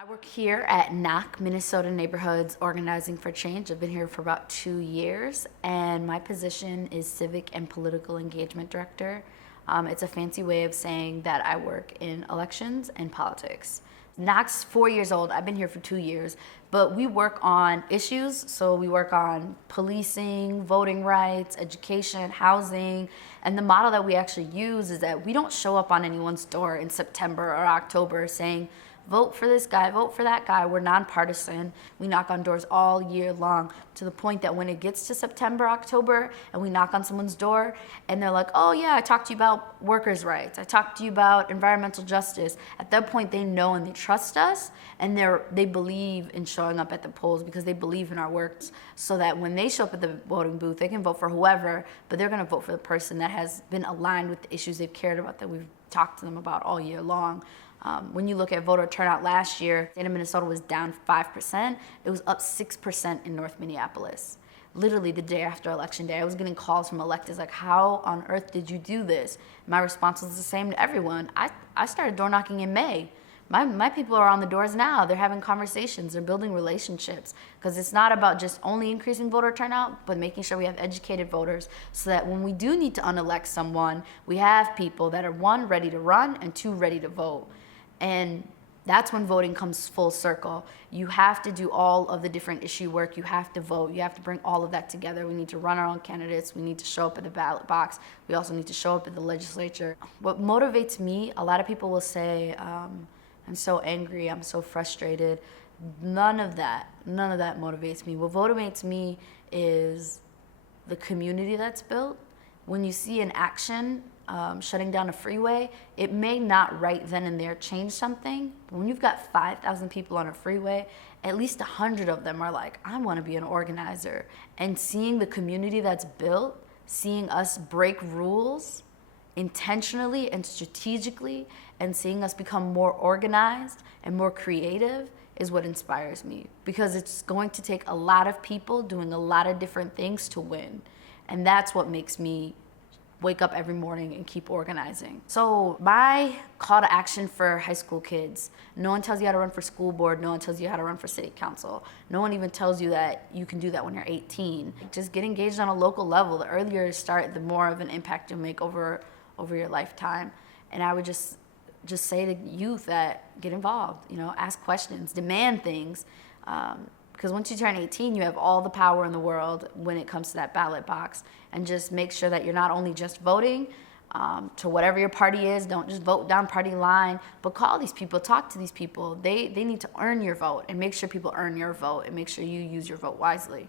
I work here at NAC, Minnesota Neighborhoods Organizing for Change. I've been here for about 2 years, and my position is Civic and Political Engagement Director. It's a fancy way of saying that I work in elections and politics. NAC's 4 years old. I've been here for 2 years, but we work on issues. So we work on policing, voting rights, education, housing, and the model that we actually use is that we don't show up on anyone's door in September or October saying, vote for this guy, vote for that guy. We're nonpartisan. We knock on doors all year long to the point that when it gets to September, October, and we knock on someone's door and they're like, oh yeah, I talked to you about workers' rights. I talked to you about environmental justice. At that point, they know and they trust us, and they believe in showing up at the polls because they believe in our work, so that when they show up at the voting booth, they can vote for whoever, but they're gonna vote for the person that has been aligned with the issues they've cared about, that we've talked to them about all year long. When you look at voter turnout last year, the state of Minnesota was down 5%. It was up 6% in North Minneapolis. Literally the day after Election Day, I was getting calls from electeds like, how on earth did you do this? My response was the same to everyone. I started door knocking in May. My people are on the doors now. They're having conversations. They're building relationships, because it's not about just only increasing voter turnout, but making sure we have educated voters so that when we do need to unelect someone, we have people that are, one, ready to run, and two, ready to vote. And that's when voting comes full circle. You have to do all of the different issue work. You have to vote. You have to bring all of that together. We need to run our own candidates. We need to show up at the ballot box. We also need to show up at the legislature. What motivates me, a lot of people will say, I'm so angry, I'm so frustrated. None of that motivates me. What motivates me is the community that's built. When you see an action, shutting down a freeway, it may not right then and there change something, but when you've got 5,000 people on a freeway, at least 100 of them are like, I want to be an organizer. And seeing the community that's built, seeing us break rules intentionally and strategically, and seeing us become more organized and more creative is what inspires me, because it's going to take a lot of people doing a lot of different things to win. And that's what makes me wake up every morning and keep organizing. So my call to action for high school kids: no one tells you how to run for school board, no one tells you how to run for city council, no one even tells you that you can do that when you're 18. Just get engaged on a local level. The earlier you start, the more of an impact you'll make over your lifetime. And I would just say to youth that get involved, ask questions, demand things. Because once you turn 18, you have all the power in the world when it comes to that ballot box. And just make sure that you're not only just voting to whatever your party is. Don't just vote down party line, but call these people, talk to these people. They need to earn your vote, and make sure people earn your vote, and make sure you use your vote wisely.